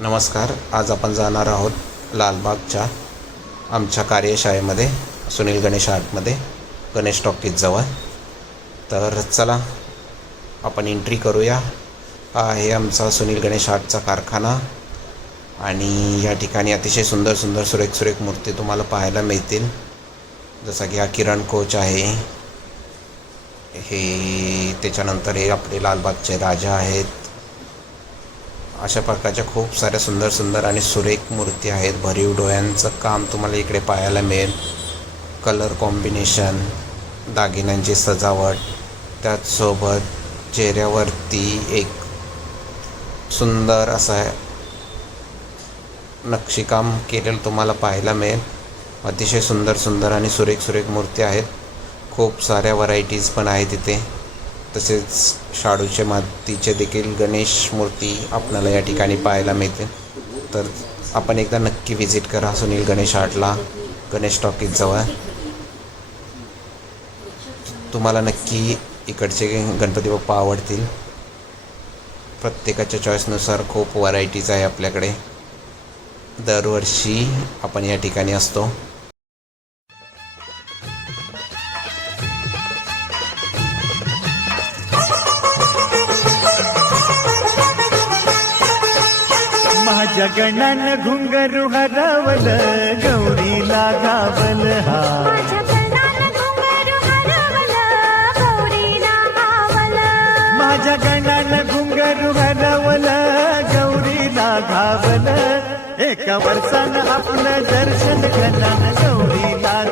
नमस्कार. आज आपण जाणार आहोत लालबागच्या आमच्या कार्यशाळेमध्ये, सुनील गणेश आर्टमध्ये, गणेश टॉकीजजवळ. तर चला आपण एंट्री करूया. हा आहे आमचा सुनील गणेश आर्टचा कारखाना आणि या ठिकाणी अतिशय सुंदर सुंदर सुरेख मूर्ती तुम्हाला पाहायला मिळतील. जसं की हा किरण कोच आहे, हे त्याच्यानंतर हे आपले लालबागचे राजा आहेत. अशा प्रकारच्या खूप साऱ्या सुंदर सुंदर आणि सुरेख मूर्ती आहेत. भरीव डोळ्यांचं काम तुम्हाला इकडे पाहायला मिळेल. कलर कॉम्बिनेशन, दागिन्यांची सजावट, त्याचसोबत चेहऱ्यावरती एक सुंदर असा नक्षीकाम केलेलं तुम्हाला पाहायला मिळेल. अतिशय सुंदर सुंदर आणि सुरेख मूर्ती आहेत. खूप साऱ्या व्हरायटीज पण आहेत इथे. तसेच शाडूचे मातीचे देखील गणेश मूर्ती आपल्याला या ठिकाणी पाहायला मिळते. तर आपण एकदा नक्की व्हिजिट करा सुनील गणेश आर्टला, गणेश टॉकीजजवळ. तुम्हाला नक्की इकडचे गणपती बाप्पा आवडतील. प्रत्येकाच्या चॉईसनुसार खूप व्हरायटीज आहे आपल्याकडे. दरवर्षी आपण या ठिकाणी असतो. माझ्या गणानं घुंगरू हरवलं, गौरीला गावल हा. माझ्या गणानं घुंगरू हरवलं, गौरीला गावलं. माझ्या गणानं घुंगरू हरवलं, गौरीला घावलं. एका वर्षानं आपलं दर्शन गणानं गौरीला